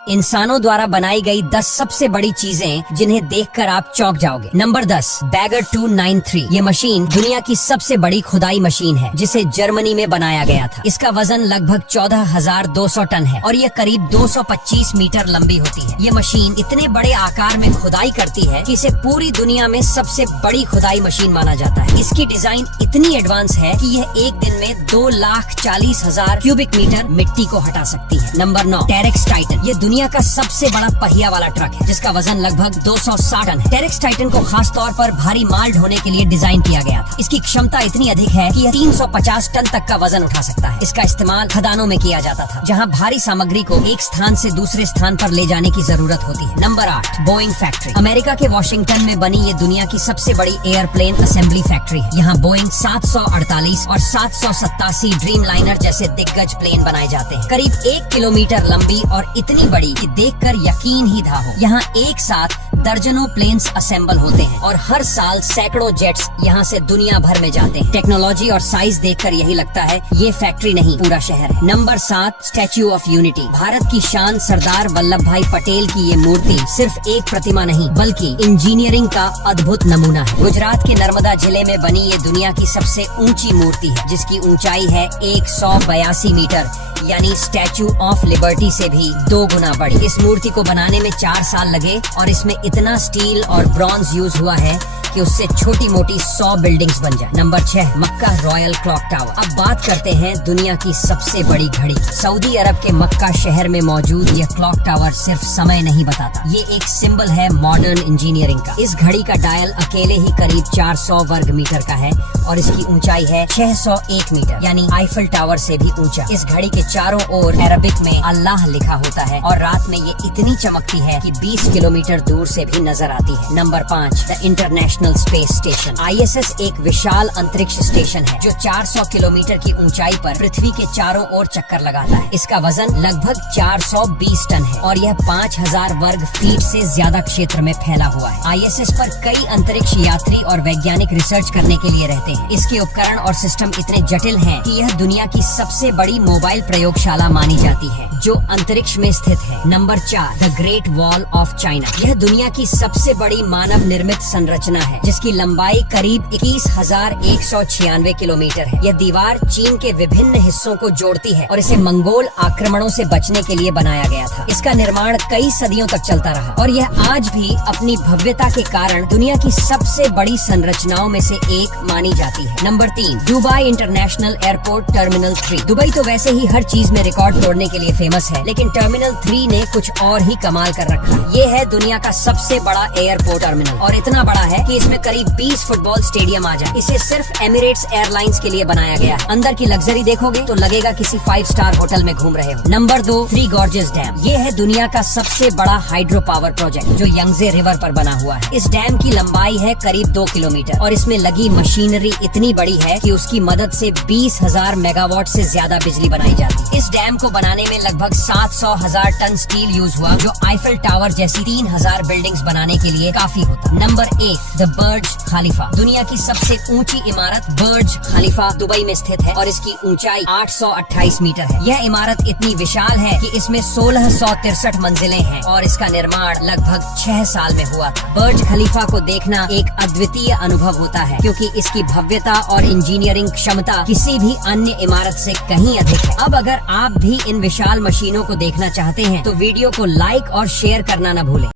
इंसानों द्वारा बनाई गई 10 सबसे बड़ी चीजें जिन्हें देखकर आप चौंक जाओगे। नंबर 10, बैगर 293। ये मशीन दुनिया की सबसे बड़ी खुदाई मशीन है जिसे जर्मनी में बनाया गया था। इसका वजन लगभग 14,200 टन है और ये करीब 225 मीटर लंबी होती है। ये मशीन इतने बड़े आकार में खुदाई करती है कि इसे पूरी दुनिया में सबसे बड़ी खुदाई मशीन माना जाता है। इसकी डिजाइन इतनी एडवांस है कि यह एक दिन में 2,40,000 क्यूबिक मीटर मिट्टी को हटा सकती है। Number 9, Terex Titan. ये दुनिया का सबसे बड़ा पहिया वाला ट्रक है जिसका वजन लगभग 260 टन है। टेरेक्स टाइटन को खास तौर पर भारी माल ढोने के लिए डिजाइन किया गया था। इसकी क्षमता इतनी अधिक है कि यह 350 टन तक का वजन उठा सकता है। इसका इस्तेमाल खदानों में किया जाता था जहां भारी सामग्री को एक स्थान से दूसरे स्थान पर ले जाने की जरूरत होती है। Number 8, Boeing factory. अमेरिका के वॉशिंगटन में बनी ये दुनिया की सबसे बड़ी एयरप्लेन असेंबली फैक्ट्री है। यहाँ बोइंग 748 और 787 ड्रीम लाइनर जैसे दिग्गज प्लेन बनाए जाते हैं। करीब 1 किलोमीटर लंबी और इतनी बड़ी कि देखकर यकीन ही था हो। यहाँ एक साथ दर्जनों प्लेन्स असेंबल होते हैं और हर साल सैकड़ों जेट्स यहाँ से दुनिया भर में जाते हैं। टेक्नोलॉजी और साइज देखकर यही लगता है ये फैक्ट्री नहीं पूरा शहर है। Number 7, statue of unity. Bharat की शान सरदार वल्लभ भाई पटेल की ये मूर्ति सिर्फ एक प्रतिमा नहीं बल्कि इंजीनियरिंग का अद्भुत नमूना है। गुजरात के नर्मदा जिले में बनी ये दुनिया की सबसे ऊंची मूर्ति है जिसकी ऊंचाई है 182 मीटर, यानी स्टैच्यू ऑफ लिबर्टी से भी 2 गुना बड़ी। इस मूर्ति को बनाने में 4 साल लगे और इसमें इतना स्टील और ब्रॉन्ज यूज हुआ है कि उससे छोटी मोटी 100 बिल्डिंग्स बन जाए। नंबर 6, मक्का रॉयल क्लॉक टावर। अब बात करते हैं दुनिया की सबसे बड़ी घड़ी। सऊदी अरब के मक्का शहर में मौजूद यह क्लॉक टावर सिर्फ समय नहीं बताता, ये एक सिंबल है मॉडर्न इंजीनियरिंग का। इस घड़ी का डायल अकेले ही करीब 400 वर्ग मीटर का है और इसकी ऊंचाई है 601 मीटर, यानी आईफल टावर से भी ऊंचा। इस घड़ी के चारों ओर अरबिक में अल्लाह लिखा होता है और रात में ये इतनी चमकती है कि 20 किलोमीटर दूर से भी नजर आती है। Number 5, the international space station. ISS एक विशाल अंतरिक्ष स्टेशन है जो 400 किलोमीटर की ऊंचाई पर पृथ्वी के चारों ओर चक्कर लगाता है। इसका वजन लगभग 420 टन है और यह 5000 वर्ग फीट से ज्यादा क्षेत्र में फैला हुआ है। ISS पर कई अंतरिक्ष यात्री और वैज्ञानिक रिसर्च करने के लिए रहते हैं। इसके उपकरण और सिस्टम इतने जटिल हैं कि यह दुनिया की सबसे बड़ी मोबाइल प्रयोगशाला मानी जाती है जो अंतरिक्ष में स्थित है। Number 4, the great wall of China. यह दुनिया की सबसे बड़ी मानव निर्मित संरचना है जिसकी लंबाई करीब 21,196 किलोमीटर है। यह दीवार चीन के विभिन्न हिस्सों को जोड़ती है और इसे मंगोल आक्रमणों से बचने के लिए बनाया गया था। इसका निर्माण कई सदियों तक चलता रहा और यह आज भी अपनी भव्यता के कारण दुनिया की सबसे बड़ी संरचनाओं में से एक मानी जाती है। Number 3, Dubai international airport terminal 3। Dubai तो वैसे ही हर चीज में रिकॉर्ड तोड़ने के लिए फेमस है, लेकिन टर्मिनल 3 ने कुछ और ही कमाल कर रखा है। ये है दुनिया का सबसे बड़ा एयरपोर्ट टर्मिनल और इतना बड़ा है कि इसमें करीब 20 फुटबॉल स्टेडियम आ जाए। इसे सिर्फ एमिरेट्स एयरलाइंस के लिए बनाया गया है। अंदर की लग्जरी देखोगे तो लगेगा किसी 5 स्टार होटल में घूम रहे हो। Number 2, three gorges dam. ये है दुनिया का सबसे बड़ा हाइड्रो पावर प्रोजेक्ट जो यंगजे रिवर पर बना हुआ है। इस डैम की लंबाई है करीब 2 किलोमीटर और इसमें लगी मशीनरी इतनी बड़ी है कि उसकी मदद से 20,000 मेगावाट से ज्यादा बिजली बनाई जाती है। इस डैम को बनाने में लगभग 700,000 टन स्टील यूज हुआ जो आईफल टावर जैसी 3000 बिल्डिंग्स बनाने के लिए काफी होता। नंबर 1, द बर्ज खलीफा। दुनिया की सबसे ऊंची इमारत बर्ज खलीफा दुबई में स्थित है और इसकी ऊंचाई 828 मीटर है। यह इमारत इतनी विशाल है कि इसमें 1663 मंजिलें हैं और इसका निर्माण लगभग 6 साल में हुआ था। बर्ज खलीफा को देखना एक अद्वितीय अनुभव होता है क्योंकि इसकी भव्यता और इंजीनियरिंग क्षमता किसी भी अन्य इमारत से कहीं अधिक है। अब अगर आप भी इन विशाल मशीनों को देखना चाहते हैं तो वीडियो को लाइक और शेयर करना न भूलें।